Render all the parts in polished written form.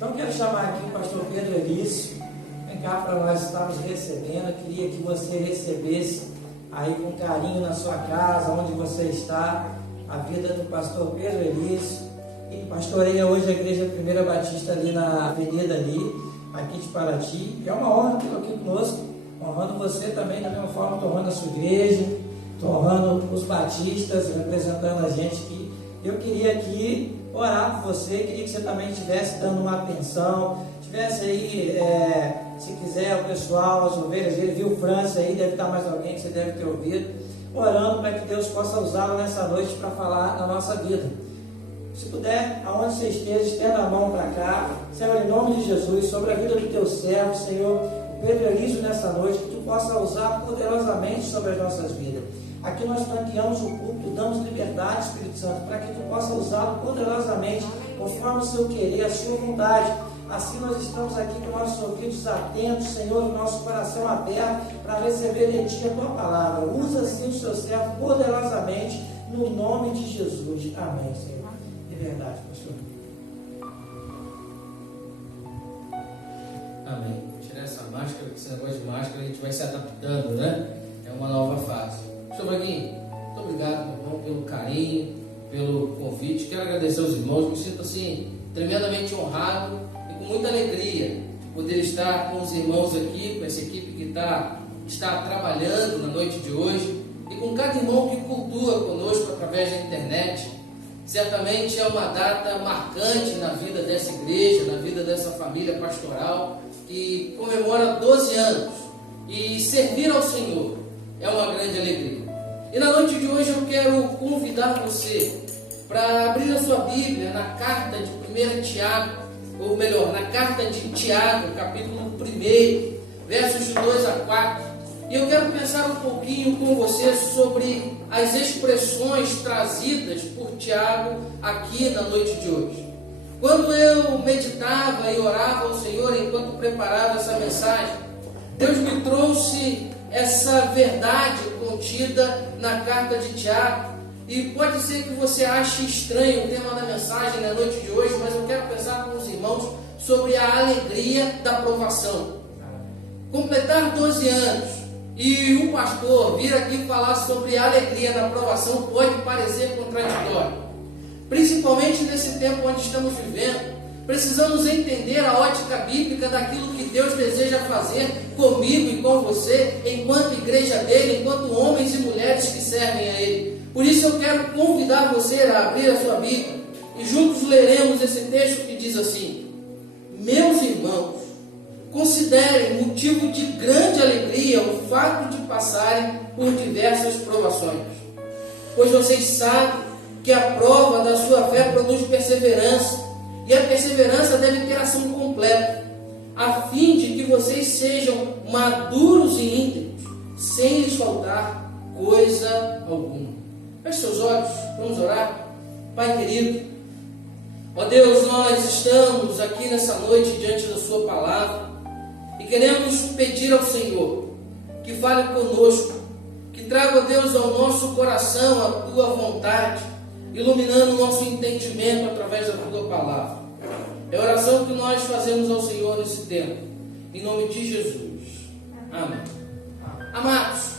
Então quero chamar aqui o pastor Pedro Elício. Vem cá para nós estarmos recebendo. Eu queria que você recebesse aí com carinho na sua casa, onde você está, a vida do pastor Pedro Elício. Ele pastoreia hoje a Igreja Primeira Batista ali na avenida ali, aqui de Paraty. É uma honra tê-lo aqui conosco, honrando você também, da mesma forma, estou honrando a sua igreja, estou honrando os batistas, representando a gente aqui. Eu queria aqui orar por você, queria que você também estivesse dando uma atenção, tivesse aí, se quiser, o pessoal, as ovelhas, ele viu França aí, deve estar mais alguém que você deve ter ouvido, orando para que Deus possa usá-lo nessa noite para falar na nossa vida. Se puder, aonde você esteja, estenda a mão para cá, Senhor, em nome de Jesus, sobre a vida do teu servo, Senhor, o Pedro Elísio nessa noite, que tu possa usar poderosamente sobre as nossas vidas. Aqui nós franqueamos o púlpito, damos liberdade, Espírito Santo, para que tu possa usá-lo poderosamente, conforme o seu querer, a sua vontade. Assim nós estamos aqui com nossos ouvidos atentos, Senhor, o nosso coração aberto para receber de ti a tua palavra. Usa assim o seu servo poderosamente, no nome de Jesus. Amém, Senhor. É verdade, pastor. Amém. Vou tirar essa máscara, porque esse negócio de máscara a gente vai se adaptando, né? É uma nova fase. Pastor Braguinho, muito obrigado, meu irmão, pelo carinho, pelo convite. Quero agradecer aos irmãos, me sinto assim, tremendamente honrado e com muita alegria de poder estar com os irmãos aqui, com essa equipe que está trabalhando na noite de hoje e com cada irmão que cultua conosco através da internet. Certamente é uma data marcante na vida dessa igreja, na vida dessa família pastoral que comemora 12 anos e servir ao Senhor é uma grande alegria. E na noite de hoje eu quero convidar você para abrir a sua Bíblia na carta de 1 Tiago, ou melhor, na carta de Tiago, capítulo 1, versos de 2 a 4. E eu quero pensar um pouquinho com você sobre as expressões trazidas por Tiago aqui na noite de hoje. Quando eu meditava e orava ao Senhor enquanto preparava essa mensagem, Deus me trouxe essa verdade contida na carta de Tiago. E pode ser que você ache estranho o tema da mensagem na noite de hoje, mas eu quero pensar com os irmãos sobre a alegria da provação. Completar 12 anos e um pastor vir aqui falar sobre a alegria da provação pode parecer contraditório. Principalmente nesse tempo onde estamos vivendo, precisamos entender a ótica bíblica daquilo que Deus deseja fazer comigo e com você, enquanto igreja dele, enquanto homens e mulheres que servem a ele. Por isso eu quero convidar você a abrir a sua Bíblia e juntos leremos esse texto que diz assim: meus irmãos, considerem motivo de grande alegria o fato de passarem por diversas provações, pois vocês sabem que a prova da sua fé produz perseverança, e a perseverança deve ter ação completa, a fim de que vocês sejam maduros e íntegros, sem lhes faltar coisa alguma. Feche seus olhos, vamos orar. Pai querido, ó Deus, nós estamos aqui nessa noite diante da sua palavra e queremos pedir ao Senhor que fale conosco, que traga, ó Deus, ao nosso coração a tua vontade, iluminando o nosso entendimento através da tua palavra. É a oração que nós fazemos ao Senhor nesse tempo, em nome de Jesus. Amém. Amados,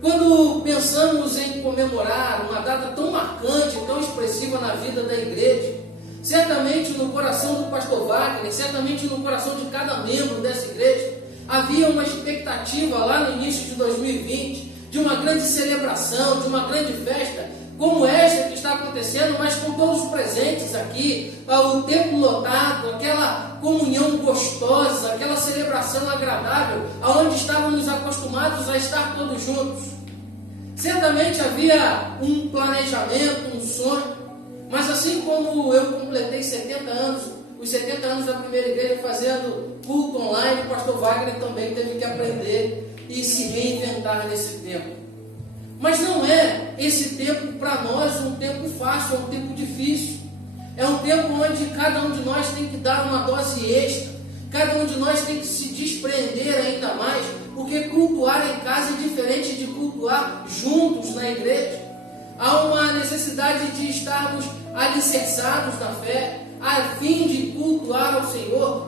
quando pensamos em comemorar uma data tão marcante, tão expressiva na vida da igreja, certamente no coração do pastor Wagner, certamente no coração de cada membro dessa igreja, havia uma expectativa lá no início de 2020, de uma grande celebração, de uma grande festa, como esta que está acontecendo, mas com todos os presentes aqui, o templo lotado, aquela comunhão gostosa, aquela celebração agradável, aonde estávamos acostumados a estar todos juntos. Certamente havia um planejamento, um sonho, mas assim como eu completei 70 anos, os 70 anos da primeira igreja fazendo culto online, o pastor Wagner também teve que aprender e se reinventar nesse tempo. Mas não é esse tempo para nós um tempo fácil, é um tempo difícil. É um tempo onde cada um de nós tem que dar uma dose extra, cada um de nós tem que se desprender ainda mais, porque cultuar em casa é diferente de cultuar juntos na igreja. Há uma necessidade de estarmos alicerçados na fé, a fim de cultuar ao Senhor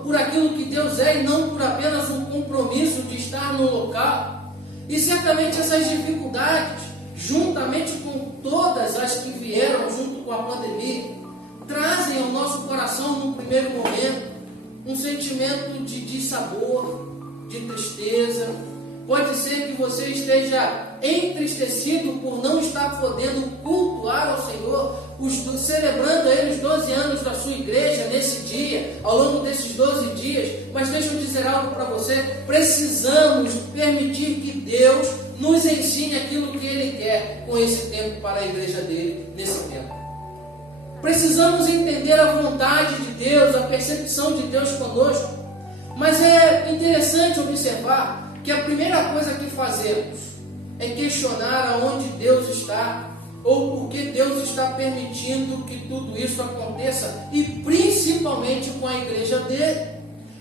Deus é e não por apenas um compromisso de estar no local. E certamente essas dificuldades, juntamente com todas as que vieram junto com a pandemia, trazem ao nosso coração, num primeiro momento, um sentimento de dissabor, de tristeza. Pode ser que você esteja entristecido por não estar podendo cultuar ao Senhor, celebrando a Ele os 12 anos da sua igreja nesse dia, ao longo desses 12 dias. Mas deixa eu dizer algo para você: precisamos permitir que Deus nos ensine aquilo que Ele quer com esse tempo para a igreja dele nesse tempo. Precisamos entender a vontade de Deus, a percepção de Deus conosco. Mas é interessante observar que a primeira coisa que fazemos é questionar aonde Deus está, ou por que Deus está permitindo que tudo isso aconteça, e principalmente com a igreja dele.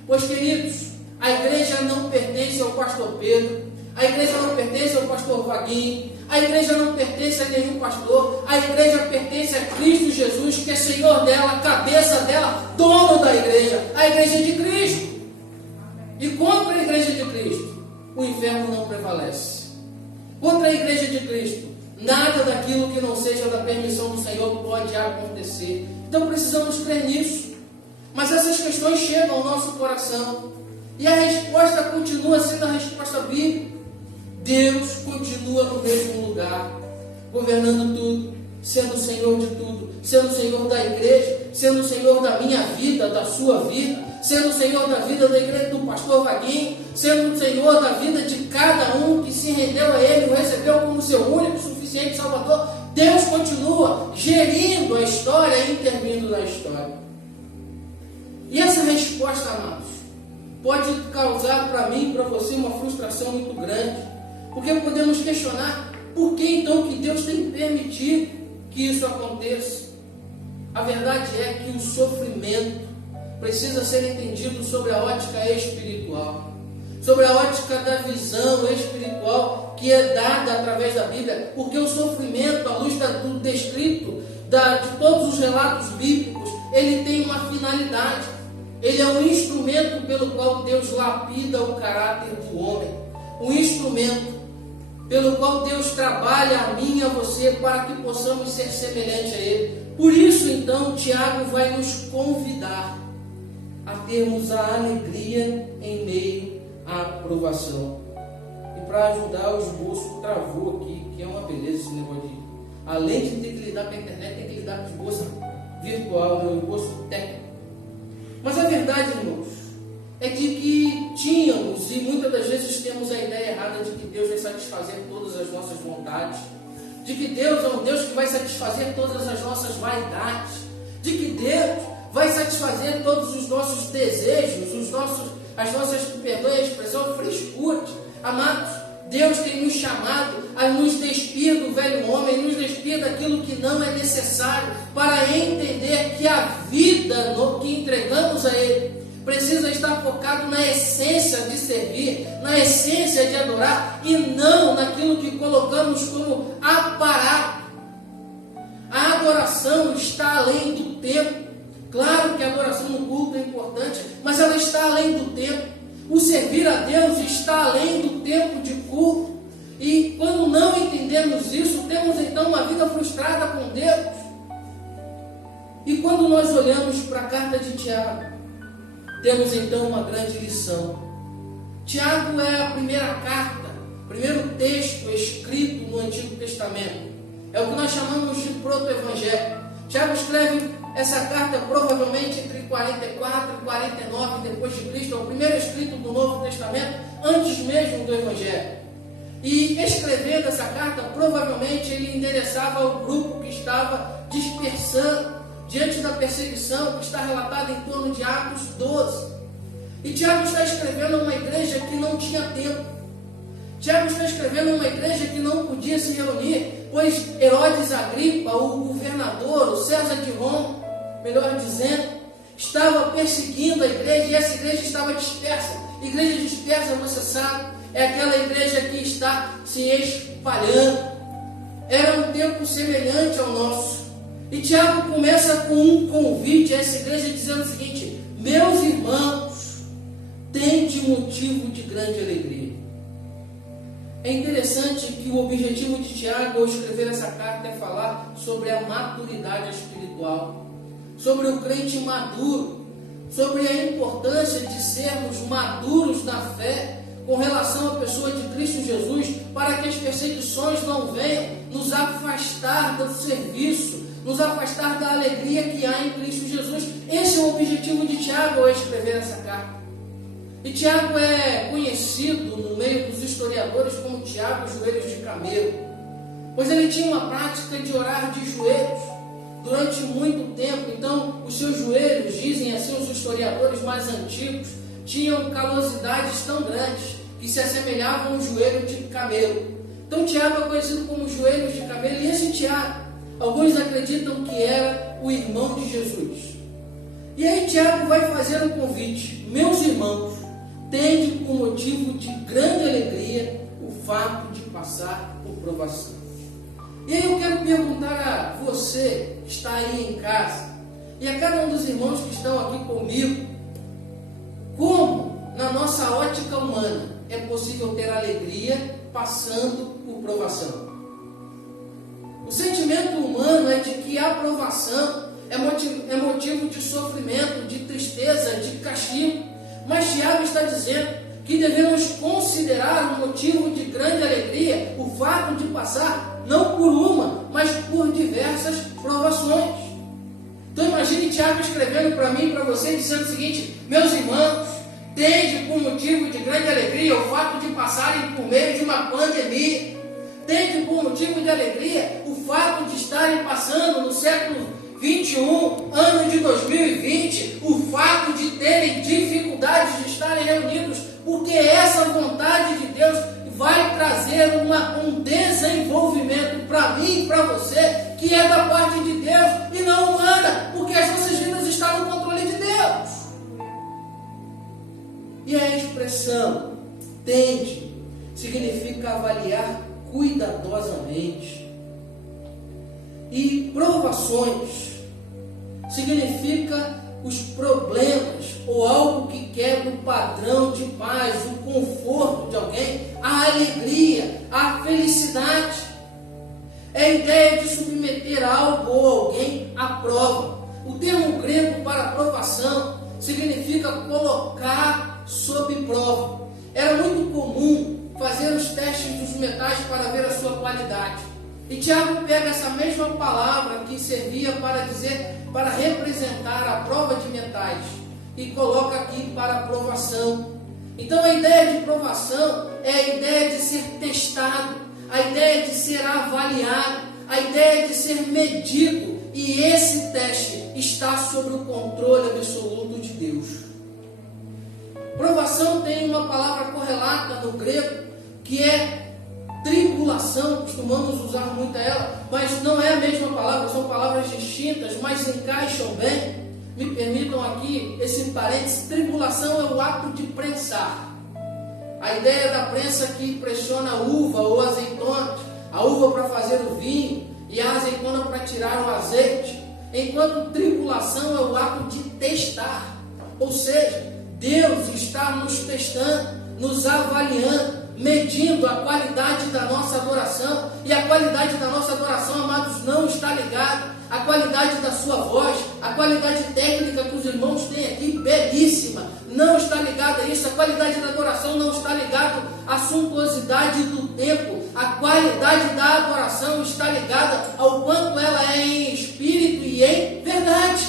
Pois, queridos, a igreja não pertence ao pastor Pedro, a igreja não pertence ao pastor Vaguinho, a igreja não pertence a nenhum pastor, a igreja pertence a Cristo Jesus, que é Senhor dela, cabeça dela, dono da igreja, a igreja de Cristo. E contra a igreja de Cristo, o inferno não prevalece. Contra a igreja de Cristo, nada daquilo que não seja da permissão do Senhor pode acontecer. Então precisamos crer nisso. Mas essas questões chegam ao nosso coração, e a resposta continua sendo a resposta bíblica. Deus continua no mesmo lugar, governando tudo, sendo o Senhor de tudo, sendo o Senhor da igreja, sendo o Senhor da minha vida, da sua vida, sendo o Senhor da vida da igreja do pastor Vaguinho, sendo o Senhor da vida de cada um que se rendeu a Ele, o recebeu como seu único, suficiente Salvador. Deus continua gerindo a história e intervindo na história. E essa resposta, amados, pode causar para mim e para você uma frustração muito grande, porque podemos questionar por que então que Deus tem permitido que isso aconteça. A verdade é que o sofrimento precisa ser entendido sobre a ótica espiritual, sobre a ótica da visão espiritual que é dada através da Bíblia, porque o sofrimento, à luz do descrito, de todos os relatos bíblicos, ele tem uma finalidade. Ele é um instrumento pelo qual Deus lapida o caráter do homem, um instrumento pelo qual Deus trabalha a mim e a você para que possamos ser semelhantes a Ele. Por isso, então, Tiago vai nos convidar a termos a alegria em meio à provação. E para ajudar, o esboço travou aqui, que é uma beleza esse negócio de... Além de ter que lidar com a internet, tem que lidar com o esboço virtual, o esboço técnico. Mas a verdade, irmãos, é de que tínhamos, e muitas das vezes temos a ideia errada de que Deus vai satisfazer todas as nossas vontades, de que Deus é um Deus que vai satisfazer todas as nossas vaidades, de que Deus vai satisfazer todos os nossos desejos, as nossas, perdoe a expressão, frescuras. Amados, Deus tem nos chamado a nos despir do velho homem, nos despir daquilo que não é necessário, para entender que a vida que entregamos a Ele precisa estar focado na essência de servir, na essência de adorar, e não naquilo que colocamos como aparato. A adoração está além do tempo. Claro que a adoração no culto é importante, mas ela está além do tempo. O servir a Deus está além do tempo de culto. E quando não entendemos isso, temos então uma vida frustrada com Deus. E quando nós olhamos para a carta de Tiago, temos então uma grande lição. Tiago é a primeira carta, primeiro texto escrito no Antigo Testamento. É o que nós chamamos de proto-evangelho. Tiago escreve essa carta provavelmente entre 44 e 49 depois de Cristo. É o primeiro escrito do Novo Testamento, antes mesmo do Evangelho. E escrevendo essa carta, provavelmente ele endereçava ao grupo que estava dispersando diante da perseguição, que está relatada em torno de Atos 12. E Tiago está escrevendo a uma igreja que não tinha tempo. Tiago está escrevendo a uma igreja que não podia se reunir, pois Herodes Agripa, o governador, o César de Roma, melhor dizendo, estava perseguindo a igreja, e essa igreja estava dispersa. Igreja dispersa, você sabe, é aquela igreja que está se espalhando. Era um tempo semelhante ao nosso. E Tiago começa com um convite a essa igreja, dizendo o seguinte: meus irmãos, motivo de grande alegria. É interessante que o objetivo de Tiago ao escrever essa carta é falar sobre a maturidade espiritual, sobre o crente maduro, sobre a importância de sermos maduros na fé com relação à pessoa de Cristo Jesus, para que as perseguições não venham nos afastar do serviço, nos afastar da alegria que há em Cristo Jesus. Esse é o objetivo de Tiago ao escrever essa carta. E Tiago é conhecido no meio dos historiadores como Tiago Joelhos de Camelo, pois ele tinha uma prática de orar de joelhos durante muito tempo. Então os seus joelhos, dizem assim os historiadores mais antigos, tinham calosidades tão grandes que se assemelhavam a um joelho de camelo. Então Tiago é conhecido como Joelhos de Camelo. E esse Tiago, alguns acreditam que era o irmão de Jesus. E aí Tiago vai fazer um convite: meus irmãos, tende por motivo de grande alegria o fato de passar por provação. E aí eu quero perguntar a você que está aí em casa, e a cada um dos irmãos que estão aqui comigo, como na nossa ótica humana é possível ter alegria passando por provação? O sentimento humano é de que a provação é motivo de sofrimento, de tristeza, de castigo. Mas Tiago está dizendo que devemos considerar um motivo de grande alegria o fato de passar não por uma, mas por diversas provações. Então imagine Tiago escrevendo para mim e para você, dizendo o seguinte: meus irmãos, tende por motivo de grande alegria o fato de passarem por meio de uma pandemia. Tende por motivo de alegria o fato de estarem passando no século 21, ano de 2020, o fato de terem dificuldades de estarem reunidos, porque essa vontade de Deus vai trazer um desenvolvimento para mim e para você, que é da parte de Deus e não humana, porque as nossas vidas estão no controle de Deus. E a expressão tende significa avaliar cuidadosamente, e provações significa os problemas ou algo que quebra o padrão de paz, o conforto de alguém, a alegria, a felicidade. É a ideia de submeter algo ou alguém à prova. O termo grego para provação significa colocar sob prova. Era muito comum fazer os testes dos metais para ver a sua qualidade. E Tiago pega essa mesma palavra que servia para representar a prova de metais e coloca aqui para provação. Então a ideia de provação é a ideia de ser testado, a ideia de ser avaliado, a ideia de ser medido, e esse teste está sob o controle absoluto de Deus. Provação tem uma palavra correlata no grego que é tribulação, costumamos usar muito ela, mas não é a mesma palavra, são palavras distintas, mas encaixam bem. Me permitam aqui esse parênteses: tribulação é o ato de prensar. A ideia da prensa que pressiona a uva ou azeitonas, a uva para fazer o vinho e a azeitona para tirar o azeite, enquanto tribulação é o ato de testar. Ou seja, Deus está nos testando, nos avaliando, medindo a qualidade da nossa adoração. E a qualidade da nossa adoração, amados, não está ligada à qualidade da sua voz, a qualidade técnica que os irmãos têm aqui, belíssima, não está ligada a isso. A qualidade da adoração não está ligada à suntuosidade do tempo. A qualidade da adoração está ligada ao quanto ela é em espírito e em verdade.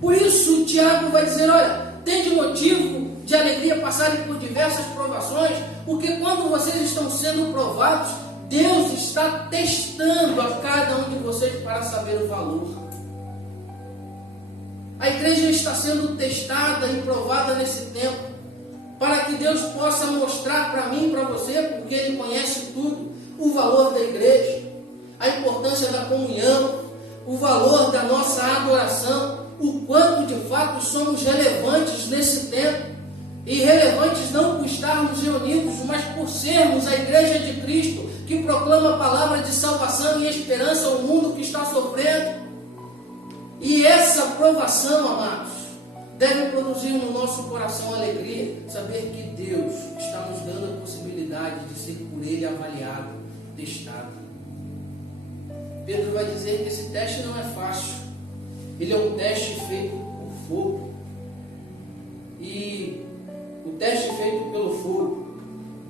Por isso Tiago vai dizer: olha, tem de motivo de alegria passarem por diversas provações, porque quando vocês estão sendo provados, Deus está testando a cada um de vocês para saber o valor. A igreja está sendo testada e provada nesse tempo, para que Deus possa mostrar para mim e para você, porque Ele conhece tudo, o valor da igreja, a importância da comunhão, o valor da nossa adoração, o quanto de fato somos relevantes nesse tempo. E relevantes não por estarmos reunidos, mas por sermos a igreja de Cristo, que proclama a palavra de salvação e esperança ao mundo que está sofrendo. E essa provação, amados, deve produzir no nosso coração alegria, saber que Deus está nos dando a possibilidade de ser por Ele avaliado, testado. Pedro vai dizer que esse teste não é fácil, ele é um teste feito por fogo. E o teste feito pelo fogo,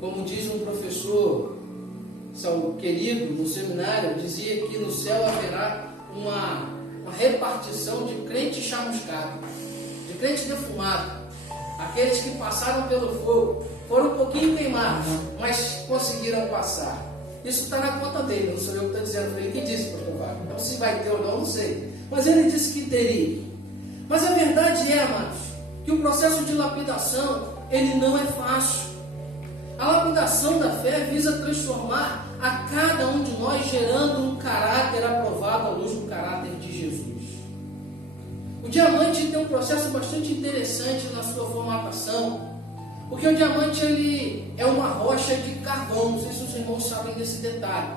como diz um professor querido no seminário, dizia que no céu haverá uma repartição de crente chamuscado, de crente defumado, aqueles que passaram pelo fogo, foram um pouquinho queimados, mas conseguiram passar. Isso está na conta dele, não sou eu que estou dizendo, foi ele que disse, pastor Wagner. Então se vai ter ou não sei, mas ele disse que teria. Mas a verdade é, amados, que o processo de lapidação, ele não é fácil. A lapidação da fé visa transformar a cada um de nós, gerando um caráter aprovado à luz do caráter de Jesus. O diamante tem um processo bastante interessante na sua formatação, porque o diamante ele é uma rocha de carvão, não sei se os irmãos sabem desse detalhe.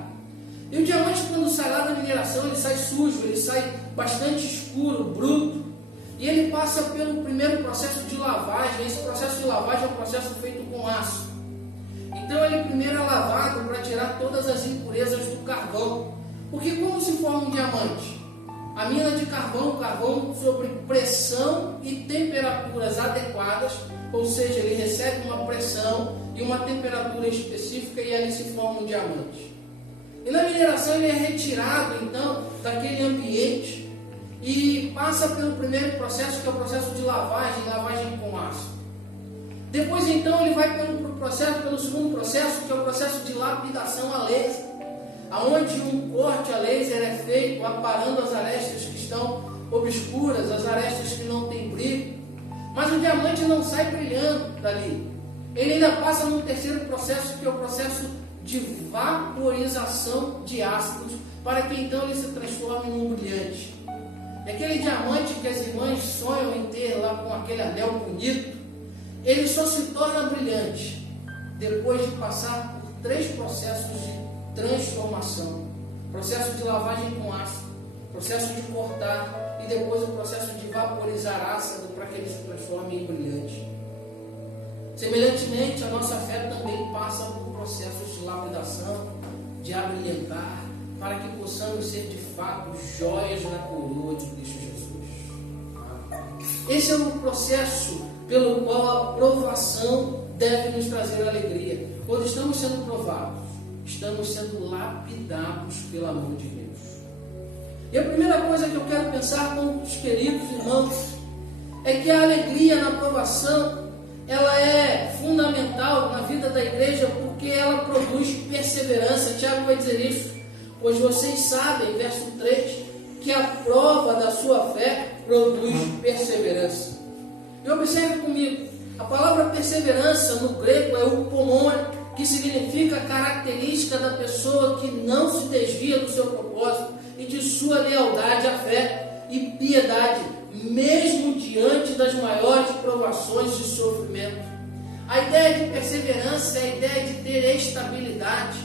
E o diamante, quando sai lá da mineração, ele sai sujo, ele sai bastante escuro, bruto, e ele passa pelo primeiro processo de lavagem. Esse processo de lavagem é um processo feito com aço. Então ele primeiro é lavado para tirar todas as impurezas do carvão. Porque como se forma um diamante? A mina de carvão sobre pressão e temperaturas adequadas, ou seja, ele recebe uma pressão e uma temperatura específica e ali se forma um diamante. E na mineração ele é retirado então daquele ambiente e passa pelo primeiro processo, que é o processo de lavagem com aço. Depois então ele vai pelo segundo processo, que é o processo de lapidação a laser, aonde um corte a laser é feito aparando as arestas que estão obscuras, as arestas que não têm brilho. Mas o diamante não sai brilhando dali. Ele ainda passa no terceiro processo, que é o processo de vaporização de ácidos, para que então ele se transforme em um brilhante. E aquele diamante que as irmãs sonham em ter lá com aquele anel bonito, ele só se torna brilhante depois de passar por 3 processos de transformação: processo de lavagem com ácido, processo de cortar e depois o processo de vaporizar ácido para que ele se transforme em brilhante. Semelhantemente, a nossa fé também passa por processos de lapidação, de abrilhantar, para que possamos ser de fato joias na coroa de Cristo Jesus. Esse é o processo pelo qual a provação deve nos trazer alegria. Quando estamos sendo provados, estamos sendo lapidados pelo amor de Deus. E a primeira coisa que eu quero pensar com os queridos irmãos é que a alegria na provação, ela é fundamental na vida da igreja, porque ela produz perseverança. Tiago vai dizer isso: pois vocês sabem, verso 3, que a prova da sua fé produz perseverança. E observe comigo, a palavra perseverança no grego é o pomon, que significa característica da pessoa que não se desvia do seu propósito e de sua lealdade à fé e piedade, mesmo diante das maiores provações e sofrimento. A ideia de perseverança é a ideia de ter estabilidade,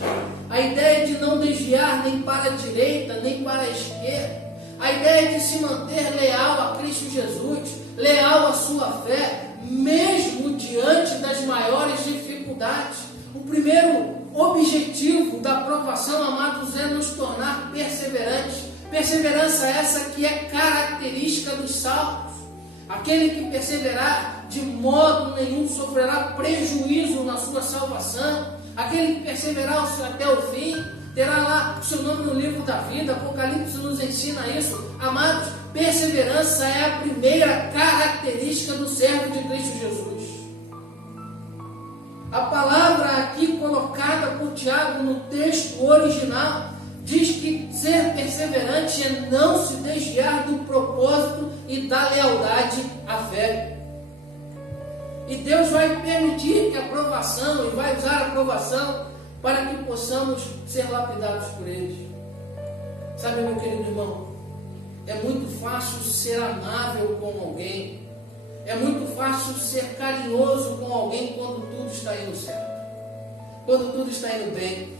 a ideia de não desviar nem para a direita nem para a esquerda, a ideia de se manter leal a Cristo Jesus, leal à sua fé, mesmo diante das maiores dificuldades. O primeiro objetivo da provação, amados, é nos tornar perseverantes. Perseverança essa que é característica dos salvos. Aquele que perseverar, de modo nenhum sofrerá prejuízo na sua salvação. Aquele que perseverar até o fim, terá lá o seu nome no livro da vida. Apocalipse nos ensina isso. Amados, perseverança é a primeira característica do servo de Cristo Jesus. A palavra aqui colocada por Tiago no texto original diz que ser perseverante é não se desviar do propósito e da lealdade à fé. E Deus vai permitir que a provação, e vai usar a provação para que possamos ser lapidados por Ele. Sabe, meu querido irmão, é muito fácil ser amável com alguém, é muito fácil ser carinhoso com alguém quando tudo está indo certo, quando tudo está indo bem.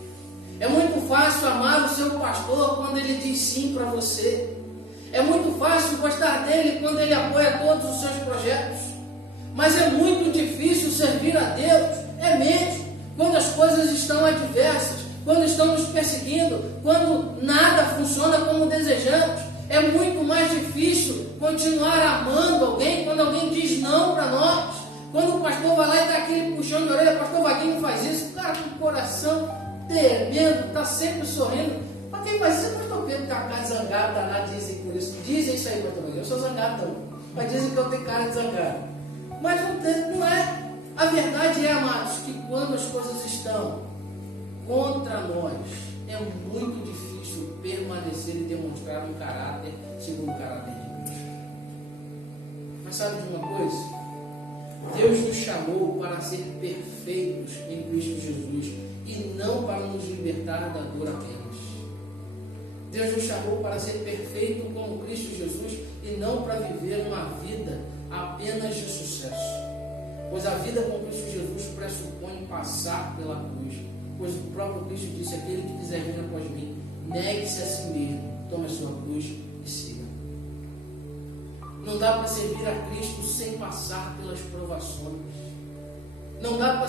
É muito fácil amar o seu pastor quando ele diz sim para você. É muito fácil gostar dele quando ele apoia todos os seus projetos. Mas é muito difícil servir a Deus, é mesmo, quando as coisas estão adversas, quando estão nos perseguindo, quando nada funciona como desejamos. É muito mais difícil continuar amando alguém quando alguém diz não para nós. Quando o pastor vai lá e está aquele puxão de orelha, pastor Vaguinho não faz isso, o cara com o coração tremendo, está sempre sorrindo. Para quem faz isso, é pastor Pedro, que é uma cara zangada, danado, dizem por isso. Dizem isso aí, pastor Vaguinho, eu sou zangado não, mas dizem que eu tenho cara de zangado. Mas não é. A verdade é, amados, que quando as coisas estão contra nós, é muito difícil permanecer e demonstrar um caráter segundo o caráter de Cristo. Mas sabe de uma coisa? Deus nos chamou para ser perfeitos em Cristo Jesus e não para nos libertar da dor apenas. Deus nos chamou para ser perfeito como Cristo Jesus e não para viver uma vida apenas de sucesso. Pois a vida com Cristo Jesus pressupõe passar pela cruz. Pois o próprio Cristo disse: aquele que quiser vir após mim, negue-se a si mesmo, tome a sua cruz e siga. Não dá para servir a Cristo sem passar pelas provações. Não dá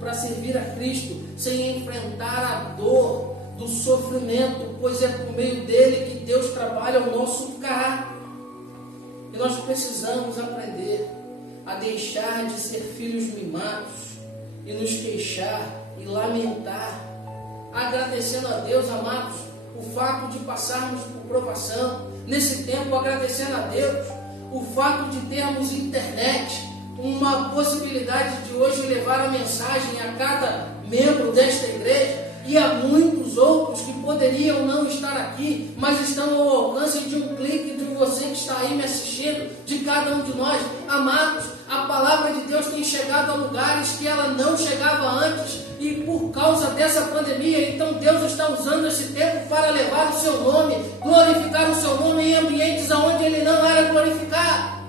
para servir a Cristo sem enfrentar a dor do sofrimento, pois é por meio dele que Deus trabalha o nosso caráter. E nós precisamos aprender a deixar de ser filhos mimados e nos queixar e lamentar, agradecendo a Deus, amados, o fato de passarmos por provação, nesse tempo agradecendo a Deus, o fato de termos internet, uma possibilidade de hoje levar a mensagem a cada membro desta igreja e a muitos outros que poderiam não estar aqui, mas estão ao alcance de um clique de você que está aí me assistindo, de cada um de nós. Amados, a palavra de Deus tem chegado a lugares que ela não chegava antes, e por causa dessa pandemia, então Deus está usando esse tempo para levar o seu nome, glorificar o seu nome em ambientes onde ele não era glorificado.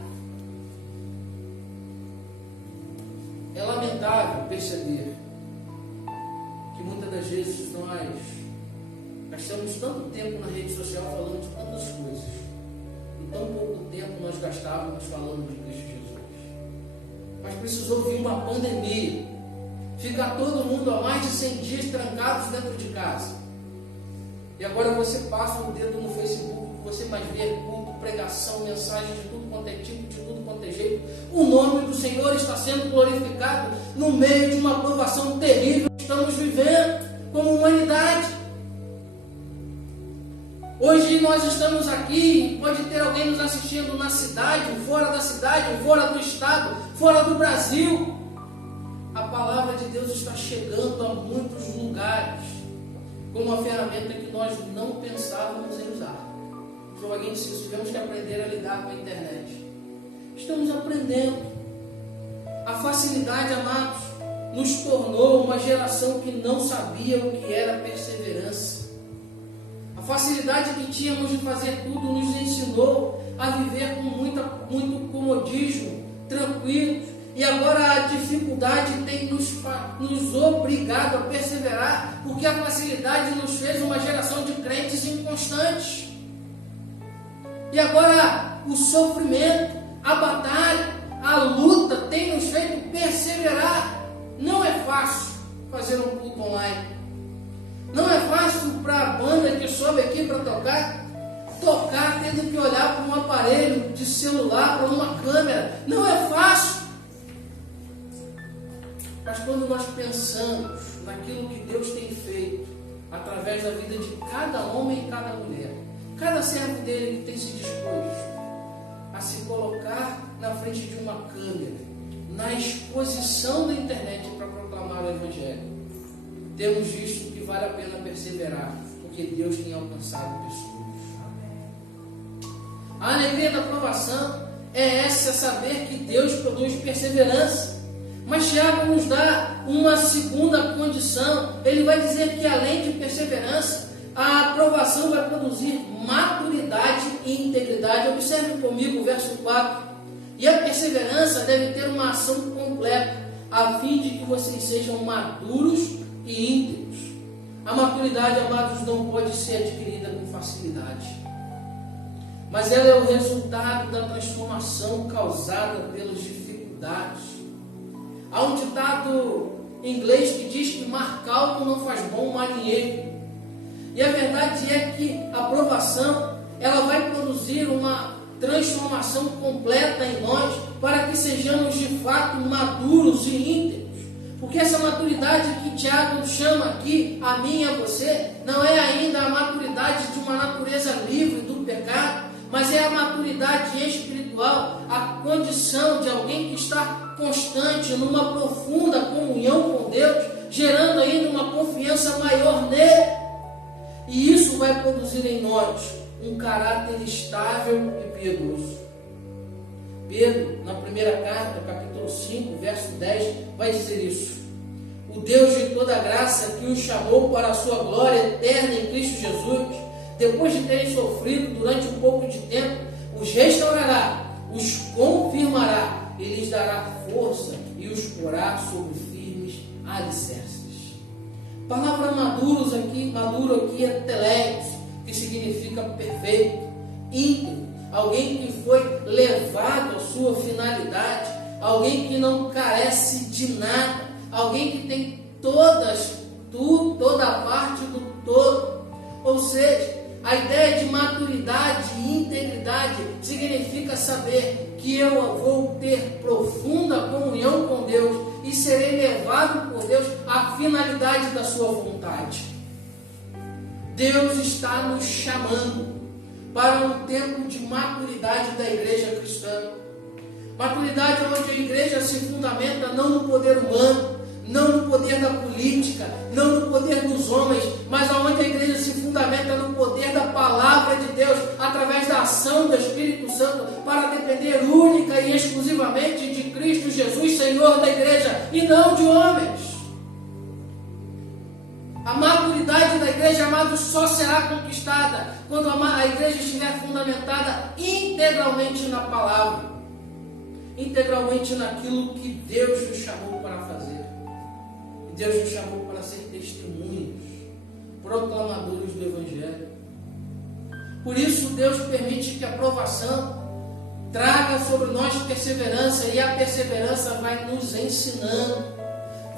É lamentável perceber que muitas das vezes nós gastamos tanto tempo na rede social falando de tantas coisas, e tão pouco tempo nós gastávamos falando de Cristo Jesus. Mas precisou vir uma pandemia, ficar todo mundo há mais de 100 dias trancados dentro de casa, e agora você passa o dedo no Facebook, você mais vê culto, pregação, mensagem de tudo quanto é tipo, de tudo quanto é jeito. O nome do Senhor está sendo glorificado no meio de uma provação terrível que estamos vivendo como humanidade. Hoje nós estamos aqui, pode ter alguém nos assistindo na cidade, fora da cidade, fora do estado, fora do Brasil. A palavra de Deus está chegando a muitos lugares como uma ferramenta que nós não pensávamos em usar. Alguém disse: tivemos que aprender a lidar com a internet. Estamos aprendendo. A facilidade, amados, nos tornou uma geração que não sabia o que era perseverança. A facilidade que tínhamos de fazer tudo nos ensinou a viver com muito comodismo, tranquilos. E agora a dificuldade tem nos obrigado a perseverar, porque a facilidade nos fez uma geração de crentes inconstantes. E agora o sofrimento, a batalha, a luta tem nos feito perseverar. Não é fácil fazer um culto online. Não é fácil para a banda que sobe aqui para tocar tendo que olhar para um aparelho de celular, para uma câmera. Não é fácil. Mas quando nós pensamos naquilo que Deus tem feito através da vida de cada homem e cada mulher, cada servo dele que tem se disposto a se colocar na frente de uma câmera, na exposição da internet para proclamar o Evangelho, temos visto que vale a pena perseverar, porque Deus tem alcançado pessoas. A alegria da provação é essa, saber que Deus produz perseverança. Mas Tiago nos dá uma segunda condição. Ele vai dizer que além de perseverança, a aprovação vai produzir maturidade e integridade. Observe comigo o verso 4. E a perseverança deve ter uma ação completa, a fim de que vocês sejam maduros e íntegros. A maturidade, amados, não pode ser adquirida com facilidade, mas ela é o resultado da transformação causada pelas dificuldades maturidade. Há um ditado em inglês que diz que mar calmo não faz bom marinheiro. E a verdade é que a provação, ela vai produzir uma transformação completa em nós, para que sejamos de fato maduros e íntegros. Porque essa maturidade que Tiago chama aqui, a mim e a você, não é ainda a maturidade de uma natureza livre do pecado, mas é a maturidade espiritual, a condição de alguém que está constante numa profunda comunhão com Deus, gerando ainda uma confiança maior nele. E isso vai produzir em nós um caráter estável e piedoso. Pedro, na primeira carta, capítulo 5, verso 10, vai dizer isso. O Deus de toda graça, que os chamou para a sua glória eterna em Cristo Jesus, depois de terem sofrido durante um pouco de tempo, os restaurará, os confirmará, e lhes dará força e os porá sobre firmes alicerces. Palavra maduro aqui é teleios, que significa perfeito, íntegro, alguém que foi levado à sua finalidade, alguém que não carece de nada, alguém que tem toda a parte do todo. Ou seja, a ideia de maturidade e integridade significa saber que eu vou ter profunda comunhão com Deus e serei levado por Deus à finalidade da sua vontade. Deus está nos chamando para um tempo de maturidade da igreja cristã. Maturidade onde a igreja se fundamenta não no poder humano, não no poder da política, não no poder dos homens, mas onde a igreja se fundamenta no poder da palavra de Deus, através da ação do Espírito Santo, para depender única e exclusivamente de Cristo Jesus, Senhor da igreja, e não de homens. A maturidade da igreja, amados, só será conquistada quando a igreja estiver fundamentada integralmente na palavra, integralmente naquilo que Deus nos chamou para fazer. Deus nos chamou para ser testemunhos, proclamadores do Evangelho. Por isso, Deus permite que a provação traga sobre nós perseverança, e a perseverança vai nos ensinando,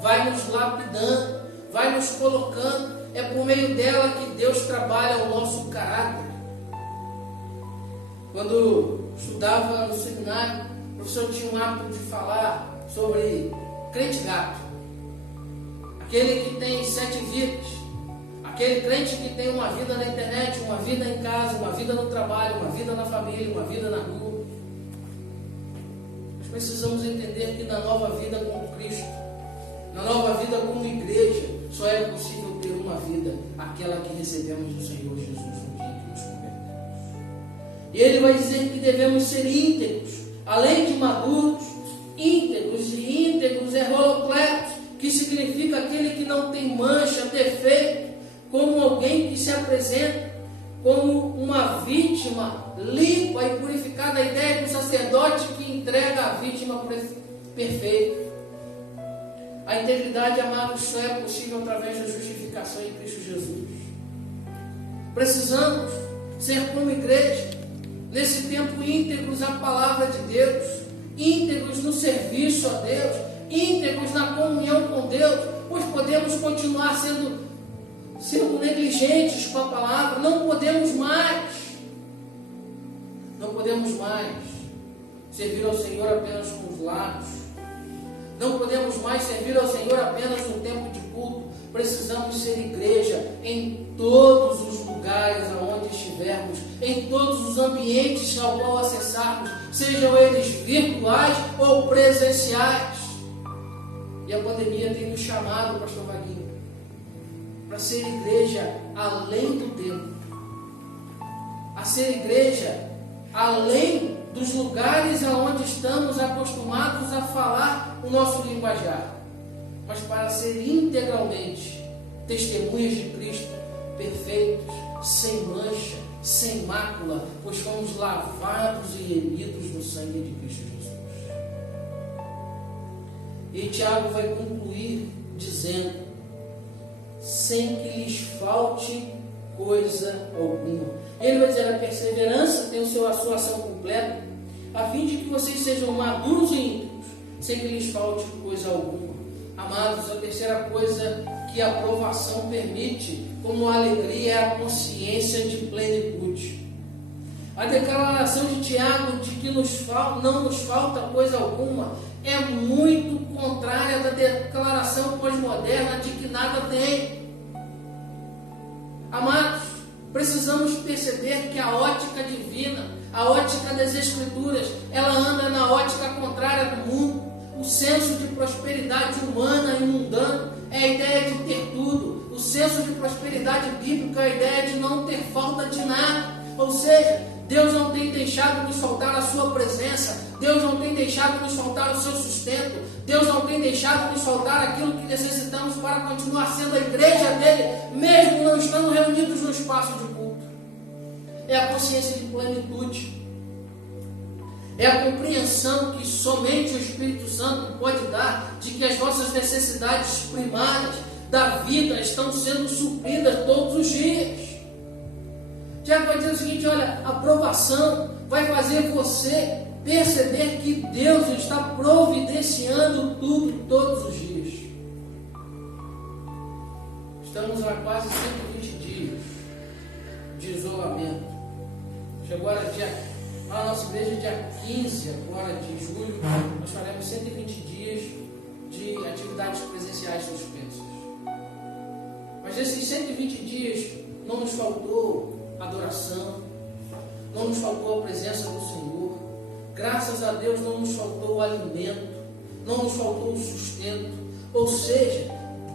vai nos lapidando, vai nos colocando. É por meio dela que Deus trabalha o nosso caráter. Quando estudava no seminário, o professor tinha um hábito de falar sobre crente gato. Aquele que tem 7 vidas, aquele crente que tem uma vida na internet, uma vida em casa, uma vida no trabalho, uma vida na família, uma vida na rua. Nós precisamos entender que na nova vida com Cristo, na nova vida como igreja, só é possível ter uma vida, aquela que recebemos do Senhor Jesus no dia que nos convertemos. E ele vai dizer que devemos ser íntegros, além de maduros, íntegros, e íntegros é holocletos, que significa aquele que não tem mancha, defeito, como alguém que se apresenta como uma vítima limpa e purificada. A ideia do sacerdote que entrega a vítima perfeita. A integridade, amados, só é possível através da justificação em Cristo Jesus. Precisamos ser como igreja, nesse tempo, íntegros à palavra de Deus, íntegros no serviço a Deus, íntegros na comunhão com Deus, pois podemos continuar sendo negligentes com a palavra. Não podemos mais servir ao Senhor apenas com os lábios, não podemos mais servir ao Senhor apenas no tempo de culto. Precisamos ser igreja em todos os lugares aonde estivermos, em todos os ambientes ao qual acessarmos, sejam eles virtuais ou presenciais. E a pandemia tem nos chamado, pastor Vaguinho, para ser igreja além do tempo, a ser igreja além dos lugares aonde estamos acostumados a falar o nosso linguajar, mas para ser integralmente testemunhas de Cristo, perfeitos, sem mancha, sem mácula, pois fomos lavados e remidos no sangue de Cristo Jesus. E Tiago vai concluir dizendo: sem que lhes falte coisa alguma. Ele vai dizer: a perseverança tem a sua ação completa, a fim de que vocês sejam maduros e íntegros, sem que lhes falte coisa alguma. Amados, a terceira coisa que a aprovação permite, como alegria, é a consciência de plenitude. A declaração de Tiago de que não nos falta coisa alguma é muito contrária da declaração pós-moderna de que nada tem. Amados, precisamos perceber que a ótica divina, a ótica das Escrituras, ela anda na ótica contrária do mundo. O senso de prosperidade humana e mundana é a ideia de ter tudo. O senso de prosperidade bíblica é a ideia de não ter falta de nada. Ou seja, Deus não tem deixado nos faltar a sua presença. Deus não tem deixado nos faltar o seu sustento. Deus não tem deixado nos faltar aquilo que necessitamos para continuar sendo a igreja dele, mesmo não estando reunidos no espaço de culto. É a consciência de plenitude. É a compreensão que somente o Espírito Santo pode dar de que as nossas necessidades primárias da vida estão sendo supridas todos os dias. Tiago vai dizer o seguinte: olha, a aprovação vai fazer você perceber que Deus está providenciando tudo todos os dias. Estamos há quase 120 dias de isolamento. Chegou a nossa igreja, dia 15 agora de julho, nós faremos 120 dias de atividades presenciais suspensas. Mas nesses 120 dias não nos faltou adoração, não nos faltou a presença do Senhor. Graças a Deus não nos faltou o alimento, não nos faltou o sustento. Ou seja,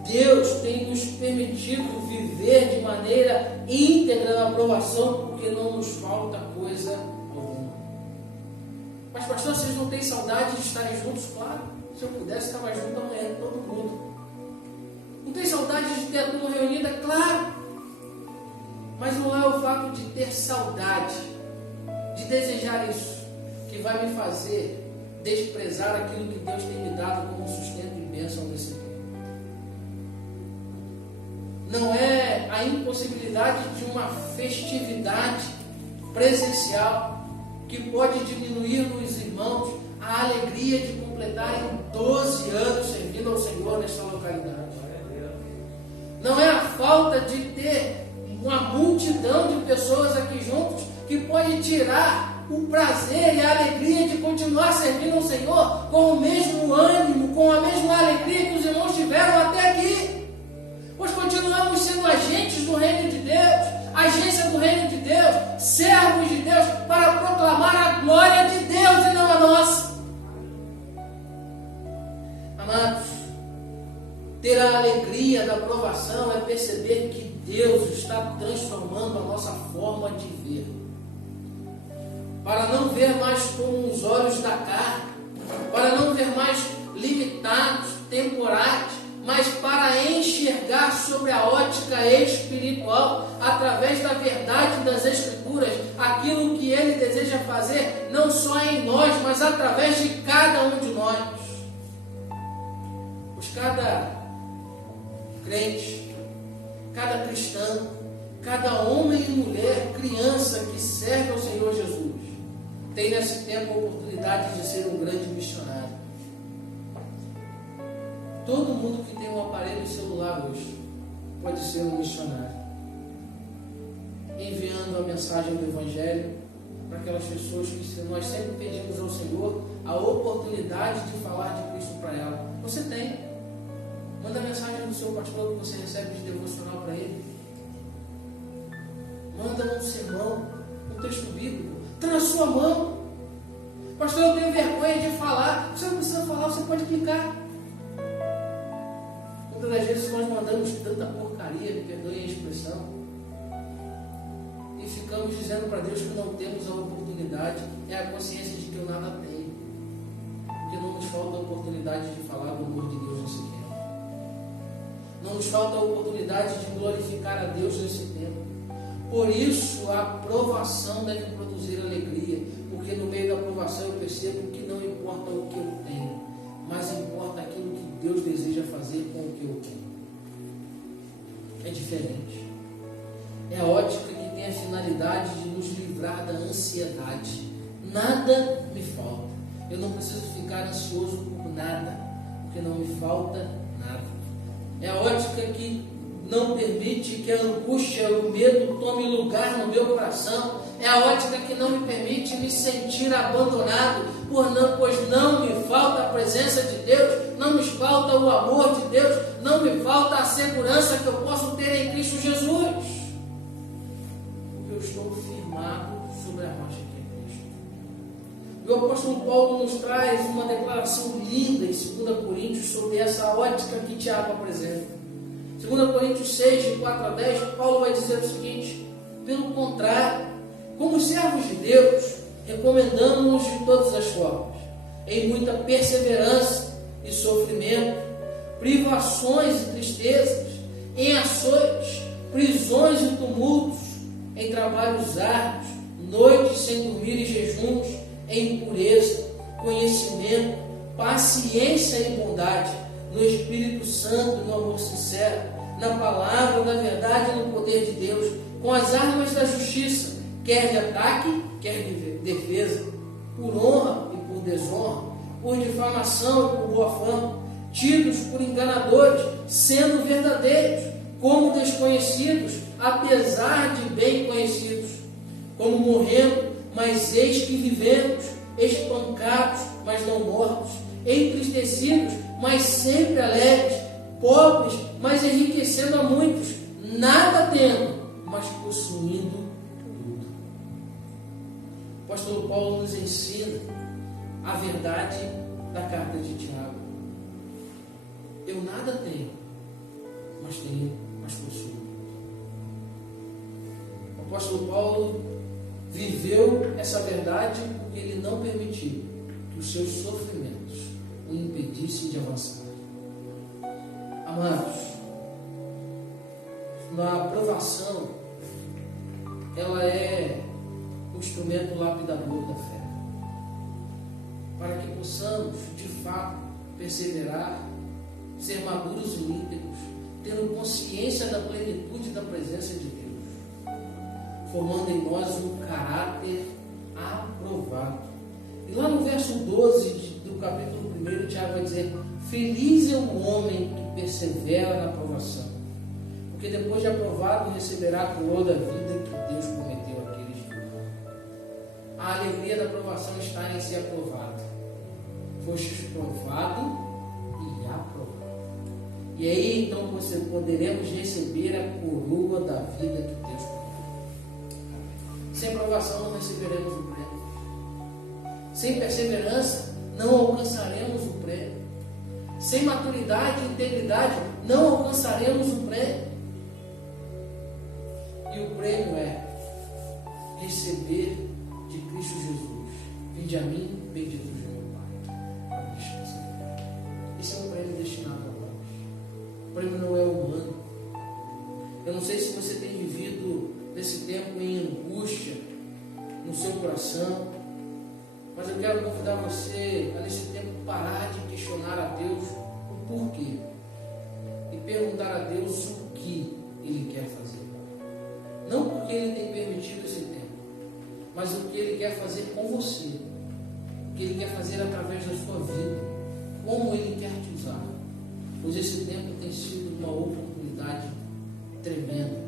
Deus tem nos permitido viver de maneira íntegra na aprovação, porque não nos falta coisa alguma. Mas pastor, vocês não têm saudade de estarem juntos? Claro, se eu pudesse estava junto amanhã com todo mundo. Não tem saudade de ter a turma reunida? Claro. Mas não é o fato de ter saudade, de desejar isso, que vai me fazer desprezar aquilo que Deus tem me dado como sustento e bênção nesse tempo. Não é a impossibilidade de uma festividade presencial que pode diminuir nos irmãos a alegria de completarem 12 anos servindo ao Senhor nesta localidade. Não é a falta de ter uma multidão de pessoas aqui juntos que pode tirar o prazer e a alegria de continuar servindo ao Senhor com o mesmo ânimo, com a mesma alegria que os irmãos tiveram até aqui. Pois continuamos sendo agentes do reino de Deus, agência do reino de Deus, servos de Deus, para proclamar a glória de Deus e não a nossa. Amados, ter a alegria da aprovação é perceber que Deus está transformando a nossa forma de ver, para não ver mais com os olhos da carne, para não ver mais limitados, temporais, mas para enxergar sobre a ótica espiritual, através da verdade das Escrituras, aquilo que Ele deseja fazer, não só em nós, mas através de cada um de nós. Pois cada crente, cada cristão, cada homem e mulher, criança que serve ao Senhor Jesus, tem nesse tempo a oportunidade de ser um grande missionário. Todo mundo que tem um aparelho celular hoje pode ser um missionário, enviando a mensagem do Evangelho para aquelas pessoas que nós sempre pedimos ao Senhor a oportunidade de falar de Cristo para ela. Você tem. Manda a mensagem do seu pastor que você recebe de devocional para ele. Manda um sermão, um texto bíblico. Está na sua mão. Pastor, eu tenho vergonha de falar. Você não precisa falar, você pode clicar. Muitas das vezes nós mandamos tanta porcaria, me perdoe a expressão, e ficamos dizendo para Deus que não temos a oportunidade. É a consciência de que eu nada tenho, porque não nos falta a oportunidade de falar do amor de Deus nesse tempo. Não nos falta a oportunidade de glorificar a Deus nesse tempo. Por isso a aprovação deve produzir alegria, porque no meio da aprovação eu percebo que não importa o que eu tenho, mas importa aquilo que Deus deseja fazer com o que eu tenho. É diferente. É a ótica que tem a finalidade de nos livrar da ansiedade. Nada me falta. Eu não preciso ficar ansioso por nada, porque não me falta nada. É a ótica que não permite que a angústia, o medo tome lugar no meu coração. É a ótica que não me permite me sentir abandonado, pois não me falta a presença de Deus, não me falta o amor de Deus, não me falta a segurança que eu posso ter em Cristo Jesus. Porque eu estou firmado sobre a rocha que é Cristo. E o apóstolo Paulo nos traz uma declaração linda em 2 Coríntios sobre essa ótica que Tiago apresenta. 2 Coríntios 6, de 4 a 10, Paulo vai dizer o seguinte: pelo contrário, como servos de Deus, recomendamos-nos de todas as formas, em muita perseverança e sofrimento, privações e tristezas, em açoites, prisões e tumultos, em trabalhos árduos, noites sem dormir e jejuns, em pureza, conhecimento, paciência e bondade, no Espírito Santo e no amor sincero, na palavra da verdade e no poder de Deus, com as armas da justiça, quer de ataque, quer de defesa, por honra e por desonra, por difamação e por boa fama, tidos por enganadores, sendo verdadeiros, como desconhecidos, apesar de bem conhecidos, como morrendo, mas eis que vivemos, espancados, mas não mortos, entristecidos, mas sempre alegres, pobres, mas enriquecendo a muitos, nada tendo, mas possuindo tudo. O apóstolo Paulo nos ensina a verdade da carta de Tiago. Eu nada tenho, mas possuo. O apóstolo Paulo viveu essa verdade porque ele não permitiu que os seus sofrimentos o impedissem de avançar. Amados, na provação, ela é um instrumento lapidador da fé, para que possamos, de fato, perseverar, ser maduros e íntegros, tendo consciência da plenitude da presença de Deus, formando em nós um caráter aprovado. E lá no verso 12 do capítulo 1, Tiago vai dizer: feliz é o homem que persevera na provação, porque depois de aprovado receberá a coroa da vida que Deus prometeu àqueles que o amam. A alegria da provação está em ser aprovado. Fostes provado e aprovado. E aí então poderemos receber a coroa da vida que Deus prometeu. Sem provação não receberemos o prêmio. Sem perseverança não alcançaremos o prêmio. Sem maturidade e integridade não alcançaremos o prêmio. E o prêmio é receber de Cristo Jesus: vinde a mim, bendito de meu Pai. Esse é um prêmio destinado a nós. O prêmio não é humano. Eu não sei se você tem vivido nesse tempo em angústia no seu coração, mas eu quero convidar você a nesse tempo parar de questionar a Deus o porquê e perguntar a Deus o que Ele quer fazer. Não porque Ele tem permitido esse tempo, mas o que Ele quer fazer com você, o que Ele quer fazer através da sua vida, como Ele quer te usar. Pois esse tempo tem sido uma oportunidade tremenda.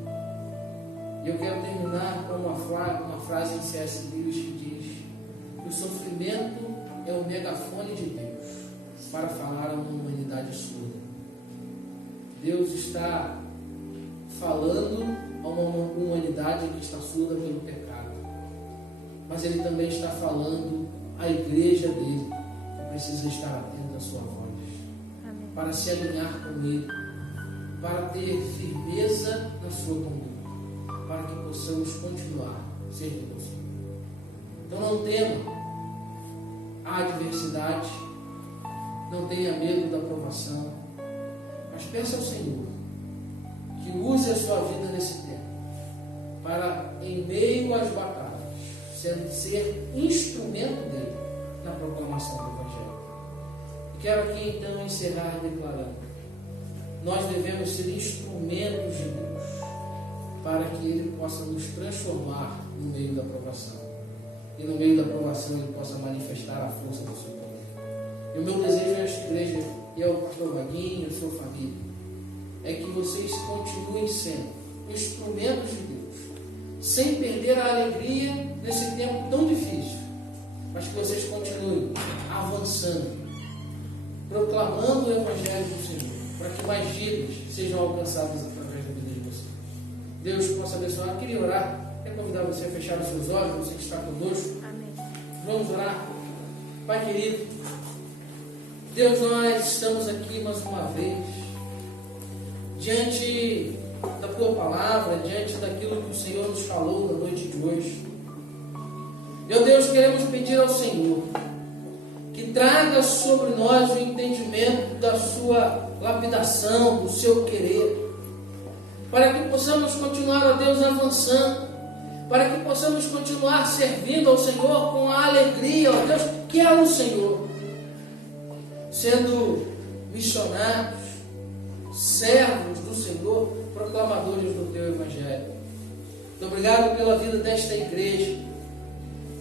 E eu quero terminar com uma frase em C.S. Lewis que diz que o sofrimento é o megafone de Deus para falar a uma humanidade surda. Deus está falando a uma humanidade que está surda pelo pecado, mas Ele também está falando à igreja dele, que precisa estar atenta à sua voz. Amém. Para se alinhar com Ele, para ter firmeza na sua conduta, para que possamos continuar servindo ao Senhor. Então não tema a adversidade, não tenha medo da provação, mas peça ao Senhor que use a sua vida nesse tempo para, em meio às batalhas, ser instrumento dele na proclamação do Evangelho. E quero aqui então encerrar declarando: nós devemos ser instrumentos de Deus para que Ele possa nos transformar no meio da provação. e no meio da provação Ele possa manifestar a força do seu poder. E o meu desejo a esta igreja e ao pastor Vaguinho, a sua família, é que vocês continuem sendo instrumentos de Deus, sem perder a alegria nesse tempo tão difícil, mas que vocês continuem avançando, proclamando o Evangelho do Senhor, para que mais vidas sejam alcançadas através da vida de vocês. Deus possa abençoar. Eu queria orar. Quero convidar você a fechar os seus olhos, você que está conosco. Amém. Vamos orar. Pai querido, Deus, nós estamos aqui mais uma vez, diante da Tua Palavra, diante daquilo que o Senhor nos falou na noite de hoje. Meu Deus, queremos pedir ao Senhor que traga sobre nós o entendimento da Sua lapidação, do Seu querer, para que possamos continuar, ó Deus, avançando, para que possamos continuar servindo ao Senhor com a alegria, ó Deus, que é o Senhor, sendo missionários, servos do Senhor, proclamadores do Teu Evangelho. Muito obrigado pela vida desta igreja,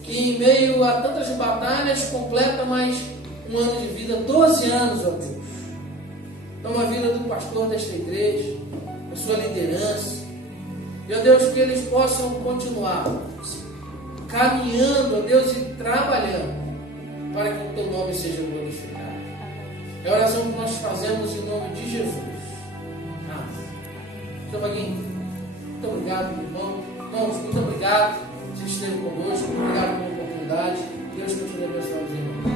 que em meio a tantas batalhas completa mais um ano de vida, 12 anos, ó Deus. Então a vida do pastor desta igreja, a sua liderança, e ó Deus, que eles possam continuar caminhando, ó Deus, e trabalhando para que o Teu nome seja glorificado. É a oração que nós fazemos em nome de Jesus. Amém. Então, Vaguinho, muito obrigado, meu irmão. Irmãos, muito obrigado. Você esteve conosco. Obrigado pela oportunidade. Deus continue abençoando os irmãos.